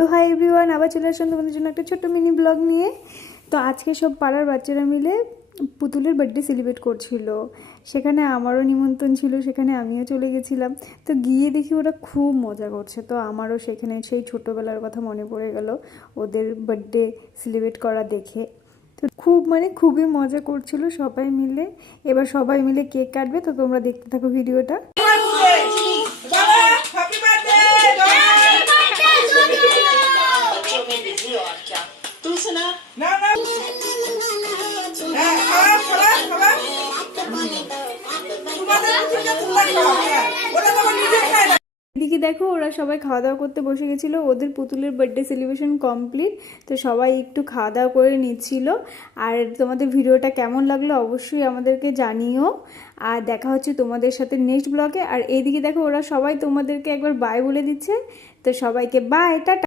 তো hi everyone, আবার চলে আসলাম তোমাদের জন্য একটা ছোট্ট মিনি ব্লগ নিয়ে। তো আজকে সব পাড়ার বাচ্চারা মিলে পুতুলের বার্থডে সেলিব্রেট করছিল। সেখানে আমারও নিমন্ত্রণ ছিল, সেখানে আমিও চলে গেছিলাম। তো গিয়ে দেখি ওরা খুব মজা করছে। তো আমারও সেখানে সেই ছোটোবেলার কথা মনে পড়ে গেল ওদের বার্থডে সেলিব্রেট করা দেখে। তো খুবই মজা করছিল সবাই মিলে। এবার সবাই মিলে কেক কাটবে, তো তোমরা দেখতে থাকো ভিডিওটা। এদিকে দেখো ওরা সবাই খাওয়া দাওয়া করতে বসে গেছিলো। ওদের পুতুলের বার্থডে সেলিব্রেশন কমপ্লিট। তো সবাই একটু খাওয়া দাওয়া করে নিচ্ছিল। আর তোমাদের ভিডিওটা কেমন লাগলো অবশ্যই আমাদেরকে জানিও। আর দেখা হচ্ছে তোমাদের সাথে নেক্সট ব্লগে। আর এইদিকে দেখো ওরা সবাই তোমাদেরকে একবার বাই বলে দিচ্ছে। তো সবাইকে বাই, টাটা।